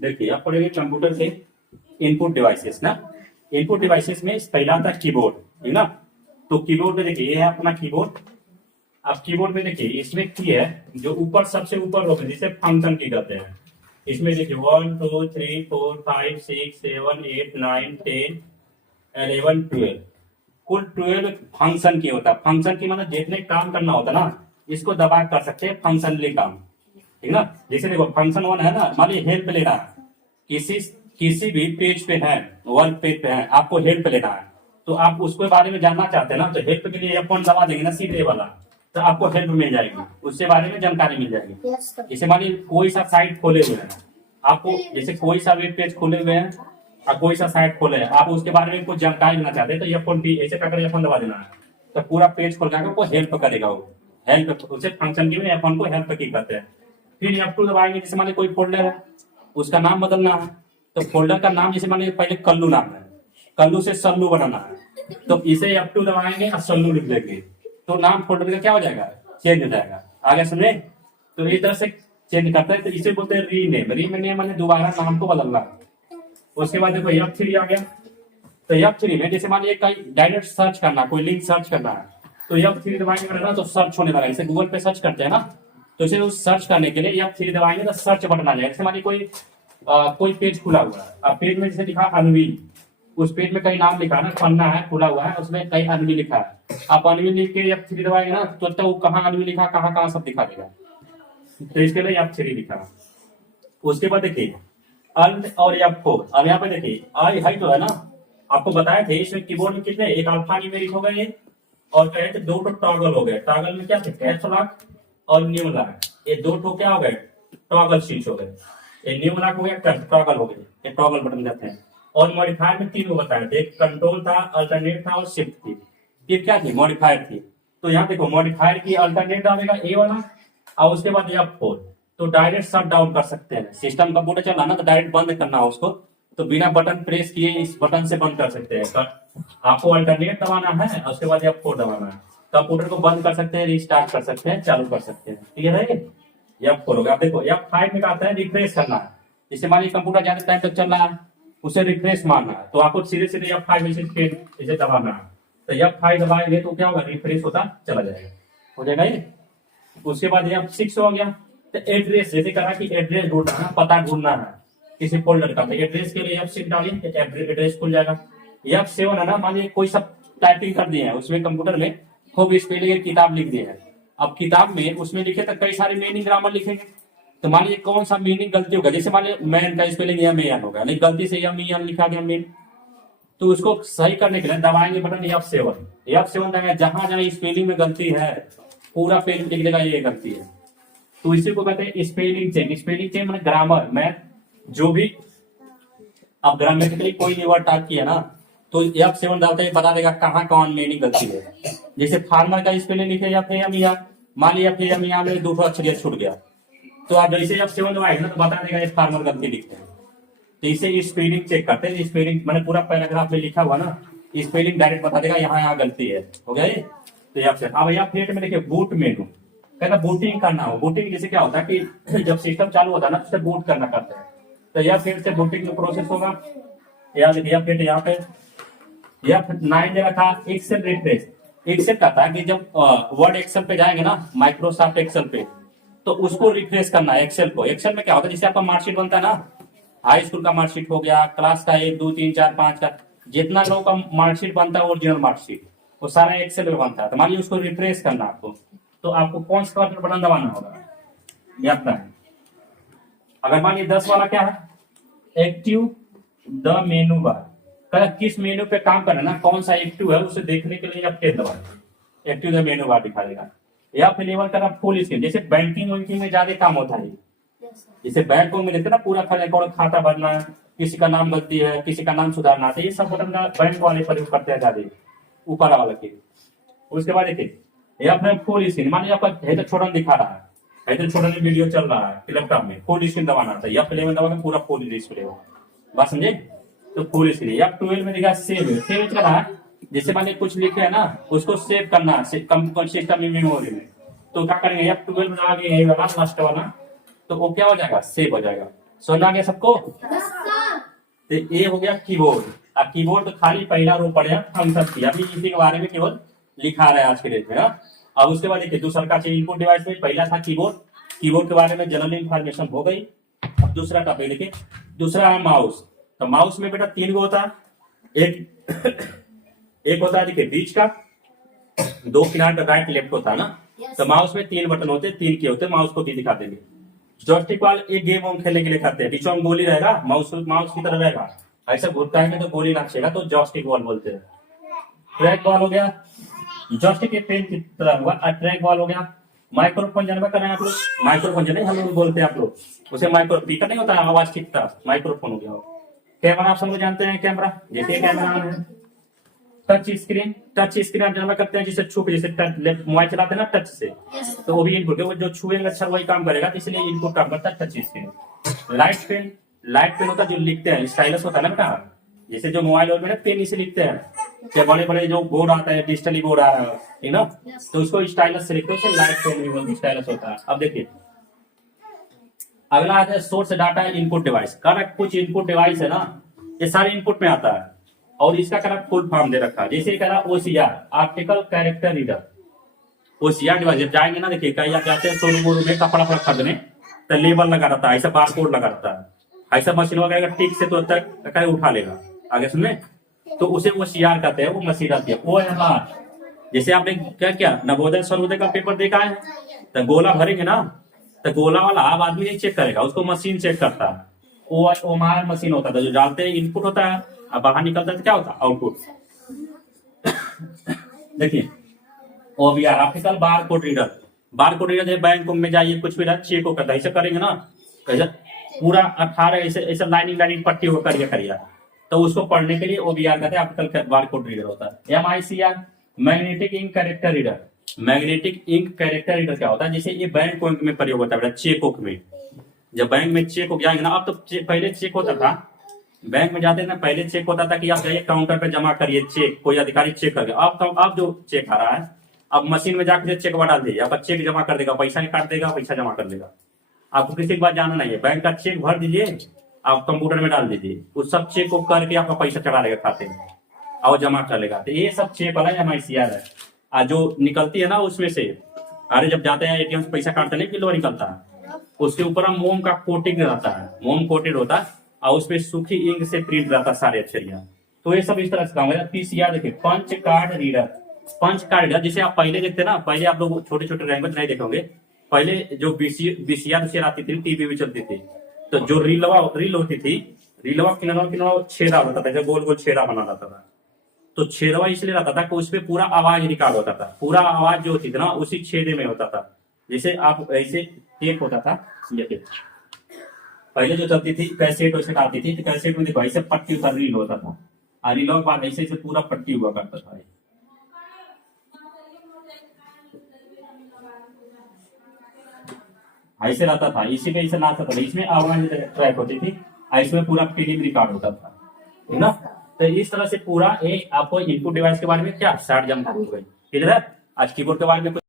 देखिए आप पढ़ेंगे कंप्यूटर के इनपुट डिवाइसेस ना। इनपुट डिवाइसेस में पहला आता है कीबोर्ड, है ना। तो कीबोर्ड में देखिए ये है अपना कीबोर्ड। अब कीबोर्ड में देखिए इसमें की है जो ऊपर सबसे ऊपर होगा जिसे फंक्शन की कहते हैं। इसमें देखिए 1 2 3 4 5 6 7 8 9 10 11 12 कुल 12 फंक्शन की होता है। फंक्शन की मतलब जितने काम करना होता है ना इसको दबा कर सकते हैं फंक्शनली काम, ठीक ना। जैसे देखो फंक्शन 1 है ना, मान लीजिए हेल्प लेना है, किसी किसी भी पेज पे है, वर्क पेज पे है, आपको हेल्प लेना है तो आप उसके बारे में जानना चाहते हैं ना, तो हेल्प के लिए F1 दबा देंगे ना सीधे वाला, तो आपको हेल्प मिल जाएगी, उसके बारे में जानकारी मिल जाएगी। जैसे मान लीजिए कोई सा साइट खोले हुए हैं आपको, जैसे कोई सा वेब पेज खोले हुए हैं और कोई सा साइट खोले हैं, आप उसके बारे में कुछ जानकारी लेना चाहते हैं तो F1 भी ऐसे करके F1 दबा देना है, तो पूरा पेज खोल के आपको हेल्प करेगा। वो हेल्प उसे फंक्शन की में F1 को हेल्प की कहते हैं। फिर F2 दबाएंगे, जैसे मान लीजिए कोई फोल्डर है उसका नाम बदलना है, तो फोल्डर का नाम जैसे मान लीजिए पहले कल्लू नाम है, कल्लू से सल्लू बनाना है, तो इसे F2 दबाएंगे और सल्लू लिख देंगे तो नाम फोल्डर का क्या हो जाएगा, चेंज हो जाएगा। आगे सुने, तो इस तरह से चेंज करते हैं, तो इसे बोलते हैं रीनेम। रीनेम मैंने दोबारा नाम को बदलना। उसके बाद देखो F3 आ गया, तो F3 में जैसे मान लीजिए कहीं डायरेक्ट सर्च करना, कोई लिंक सर्च करना है तो F3 दबाएंगे ना तो सर्च होने लगा। जैसे गूगल पे सर्च करते हैं ना, तो इसे उस सर्च करने के लिए F3 दबाएंगे तो सर्च बटन आ जाएगा। जैसे मान लीजिए कोई पेज खुला हुआ है, अब पेज में जैसे लिखा अनवी, उस पेज में कई नाम लिखा है ना, पन्ना है खुला हुआ है उसमें कई अनवी लिखा है, आप अनवी लिख के F3 दबाएंगे ना तो वो कहाँ अनवी लिखा कहाँ कहाँ सब दिखा देगा, तो इसके लिए F3 लिखा। उसके बाद देखिए अल्ट और F4। अब यहाँ पे देखिए आई हाई तो है ना, आपको बताए थे इसमें कीबोर्ड में कितने, एक अल्फा न्यूमेरिक हो गए और कहे थे दो टॉगल हो गए। टॉगल में क्या थे, कैप्स लॉक और न्यू लॉक, ये दो ठो क्या हो गए, टॉगल स्विच हो गए। ये न्यू लॉक हो गया, टॉगल हो गए, ये टॉगल बटन कहते हैं। और मॉडिफायर में तीन बताए थे, एक कंट्रोल था, अल्टरनेट था और शिफ्ट थी। ये क्या थी, मॉडिफायर थी। तो यहाँ देखो मॉडिफायर की अल्टरनेट आएगा ए वाला और उसके बाद F4, तो डायरेक्ट शट डाउन कर सकते हैं। सिस्टम कंप्यूटर चल रहा ना तो डायरेक्ट बंद करना है उसको, तो बिना बटन प्रेस किए इस बटन से बंद कर सकते हैं। आपको अल्टरनेट दबाना है और उसके बाद F4 दबाना है, कंप्यूटर को बंद कर सकते हैं, रिस्टार्ट कर सकते हैं, चालू कर सकते हैं। ठीक है, F4 होगा। देखो F5 में आता है रिफ्रेश करना है। जैसे मान लीजिए कंप्यूटर ज्यादा टाइम तक चल रहा है, उसे रिफ्रेश मारना है, तो आपको सीधे सीधे F5 इसे दबाना है, तो F5 दबाएंगे तो क्या होगा, रिफ्रेश होता चला जाएगा, हो जाएगा ये। उसके बाद F6 हो गया, तो एड्रेस, जैसे कहा कि एड्रेस ढूंढना है, पता ढूंढना है किसी फोल्डर का, तो एड्रेस के लिए F6 डालिए तो एड्रेस खुल जाएगा। F7 है ना, मान लीजिए कोई सब टाइपिंग कर दिए हैं उसमें कंप्यूटर में, खूब स्पेलिंग की किताब लिख दी है। अब किताब में उसमें लिखे तो कई सारे मीनिंग ग्रामर लिखेंगे, तो मान लीजिए कौन सा मीनिंग गलती होगा, जैसे मान लीजिए मैन का स्पेलिंग यन होगा, नहीं गलती से यन लिखा गया मेन, तो उसको सही करने के लिए दबाएंगे बटन F7 दबाएंगे, जहां जहां स्पेलिंग में गलती है पूरा पेज लिख देगा ये गलती है, तो इसी को कहते हैं स्पेलिंग चेक। स्पेलिंग चेक मतलब ग्रामर, मैथ जो भी अब ग्रामेटिकली कोई भी वर्ड टाइप किया ना तो F7 डालते ही बता देगा कहाँ कौन मीनिंग गलती है। जैसे फार्मर का स्पेलिंग लिखे या फिर मियाँ, मान लिया फिर मियाँ में दो अक्षर छूट गया, तो आप जैसे F7 दबाएंगे ना तो बता देगा ये फार्मर गलती लिखते हैं, तो इसे स्पेलिंग चेक करते हैं। स्पेलिंग मैंने पूरा पैराग्राफ में लिखा हुआ ना, स्पेलिंग डायरेक्ट बता देगा यहाँ यहाँ गलती है, हो गया ये। तो F7 अब F8 में देखिए बूट मेनू, कहता बूटिंग करना हो। बूटिंग जैसे क्या होता है कि जब सिस्टम चालू होता है ना तो बूट करना करते हैं, तो F8 से बूटिंग का प्रोसेस होगा। F8 यहाँ पे F9 ने रखा एक्सेल रिफ्रेश। एक्सेल कहता है कि जब वर्ड एक्सेल पे जाएंगे ना, माइक्रोसॉफ्ट एक्सेल पे, तो उसको रिफ्रेश करना है एक्सेल को। एक्सेल में क्या होता है, जैसे आपका मार्कशीट बनता है ना, हाई स्कूल का मार्कशीट हो गया, क्लास का 1 2 3 4 5 का जितना लोगों का मार्कशीट बनता है ओरिजिनल मार्कशीट, वो सारा एक्सेल में बनता है। तो मान लीजिए उसको रिफ्रेश करना आपको, तो आपको कौन सा बटन दबाना होगा, F9। अगर मान लीजिए 10 वाला क्या है, एक्टिव द मेनू बार, किस मेनू पे काम करना ना, कौन सा एक्टिव है उसे देखने के लिए F10 दबाएं, एक्टिव द मेनू बार दिखा देगा। F11 करना फुल स्क्रीन, जैसे बैंकिंग वैंकिंग में ज्यादा काम होता है, जैसे बैंकों में देखते ना पूरा खाता भरना, किसी का नाम गलती है, किसी का नाम सुधारना, तो ये सब बटन बैंक वाले प्रयोग करते हैं ज्यादा, ऊपर वाला के। उसके बाद देखिए ये अपने फुल स्क्रीन, मान लीजिए आपका हेडर छोटा दिखा रहा है, हेडर छोटा वीडियो चल रहा है लैपटॉप में, फुल स्क्रीन दबाना था, F11 दबा के पूरा फुल डिस्प्ले होगा, बात समझे, तो फुल स्क्रीन। F12 में देखा सेव करना है, जैसे मान लीजिए कुछ लिखे है ना उसको सेव करना है सिस्टम में, मेमोरी में, तो क्या करेंगे F12 में आगे लास्ट वाला, तो वो क्या हो जाएगा, सेव हो जाएगा। समझ आ गया सबको? तो ये हो गया कीबोर्ड। अब कीबोर्ड तो खाली पहला रो पड़ेगा फंक्शन की, अभी इसी के बारे में केवल लिखा रहा है आज के डेट में। अब उसके बाद देखिए दूसरा का चाहिए इनपुट डिवाइस में, पहला था कीबोर्ड, कीबोर्ड के बारे में जनरल इंफॉर्मेशन हो गई। अब दूसरा टॉपिक देखिए, दूसरा है माउस। तो माउस में बेटा 3 गो होता है, एक होता है देखिए बीच का, 2 किनारे राइट लेफ्ट होता है ना। तो माउस में 3 बटन होते हैं, 3 के होते हैं, माउस को भी दिखा देंगे। जॉयस्टिक वाले एक गेम हम खेलने के लिए करते हैं, बीच में गोली रहेगा, माउस की तरह रहेगा, ऐसा घुटता है तो गोली नाचेगा, तो जॉयस्टिक बॉल बोलते हैं। ट्रैक बॉल हो गया, जॉयस्टिक के पेन की तरह हुआ। ट्रैक बॉल हो गया। माइक्रोफोन जानवर कर रहे हैं आप लोग, माइक्रोफोन जाने हम लोग बोलते हैं आप लोग, उसे माइक्रो स्पीकर नहीं होता आवाज खींचता, माइक्रोफोन हो गया। कैमरा आप सब लोग जानते हैं, कैमरा जैसे कैमरा है। टच स्क्रीन, टच स्क्रीन आप जानवर करते हैं, जिसे छू के, जैसे मोबाइल चलाते हैं ना टच से, तो वो भी इनपुट है, वो जो छुएंगे अच्छा वही काम करेगा, इसलिए इनपुट काम करता है touch screen. Light pen, light pen होता है जो लिखते हैं, स्टाइलस होता है ना बेटा, जैसे जो मोबाइल में पेन इसे लिखते हैं, क्या बड़े बड़े जो बोर्ड आता है, डिजिटली बोर्ड आ रहा है ना, तो उसको स्टाइलस से लिखते हैं, लाइट पेन स्टाइलस होता है। अब देखिए अगला आता है source data input device. Correct, कुछ इनपुट डिवाइस है ना, ये सारे इनपुट में आता है, और इसका करेक्ट फुल फॉर्म दे रखा है। जैसे कह रहा OCR, optical character reader. OCR device जब जाएंगे ना, देखिए कहीं आप जाते हैं शोरूम में कपड़ा खरीदने, तो लेबल लगा रहता है, ऐसा बार कोड लगा रहता है, ऐसा मशीन वगैरह टिक से तो तक उठा लेगा, आगे सुनने, तो उसे OCR कहते हैं, वो मशीन आती है। OMR, जैसे आपने क्या किया नवोदय सर्वोदय का पेपर देखा है, तो गोला भरेंगे ना, तो गोला वाला अब आदमी नहीं चेक करेगा, उसको मशीन चेक करता है। OMR मशीन होता था, जो डालते हैं इनपुट होता है, अब बाहर निकलता है तो क्या होता है आउटपुट। देखिए OBR, optical bar code reader. Bar code reader bank में जाइए, कुछ भी चेक हो करता है, ऐसे करेंगे ना, पूरा 18 ऐसे लाइनिंग पट्टी होकर करिए, तो उसको पढ़ने के लिए OBR कहते हैं, ऑप्टिकल बार कोड रीडर होता है। MICR, magnetic ink character reader. Magnetic ink character reader क्या होता है, जैसे ये बैंक वैंक में प्रयोग होता है, चेक बुक में, जब बैंक में चेक हो जाएंगे ना, अब तो पहले चेक होता था, बैंक में जाते थे ना, पहले चेक होता था कि आप जाइए काउंटर पे जमा करिए चेक, कोई अधिकारी चेक करके। अब जो चेक आ रहा है, अब मशीन में जाकर चेक डाल दीजिए, अब चेक जमा कर देगा, पैसा काट देगा, पैसा जमा कर देगा, आपको किसी की बात जाना नहीं है। बैंक का चेक भर दीजिए, आप कंप्यूटर में डाल दीजिए, उस सब चेक को करके आपका पैसा चढ़ा देगा खाते में और जमा कर लेगा। तो ये सब चेक वाला MICR है। जो निकलती है ना उसमें से, अरे जब जाते हैं ATM से पैसा काटते नहीं, बिल निकलता है, उसके ऊपर मोम का कोटिंग रहता है, मोम कोटेड होता है, और उसपे सूखी इंक से प्रिंट रहता है सारे अक्षरिया। तो ये सब इस तरह से काम है। PCR देखिए, punch card reader. Punch card reader जिसे आप पहले देखते ना, पहले आप लोग छोटे छोटे लैंग्वेज नहीं देखोगे, पहले जो VCR आती थी, टीवी में चलती थी, तो जो रील होती थी, रीलवा किनारा छेदा होता था, गोल गोल छेदा बना रहता था, तो छेदवा इसलिए रहता था कि उसपे पूरा आवाज रिकॉर्ड होता था, पूरा आवाज जो होती थी ना उसी छेदे में होता था। जैसे आप ऐसे एक होता था, ये पहले जो चलती थी कैसेट वैसे आती थी, तो कैसेट में देखो ऐसे पट्टी होता, रील होता था, और रीलों के बाद ऐसे पूरा पट्टी हुआ करता था, ऐसे रहता था, इसी पे ऐसे नाचता था, इसमें आवाज ट्रैक होती थी, इसमें पूरा फिल्म रिकॉर्ड होता था, है ना। तो इस तरह से पूरा आपको इनपुट डिवाइस के बारे में क्या शॉर्ट जानकारी हो गई। क्लियर है? आज कीबोर्ड के बारे में कुछ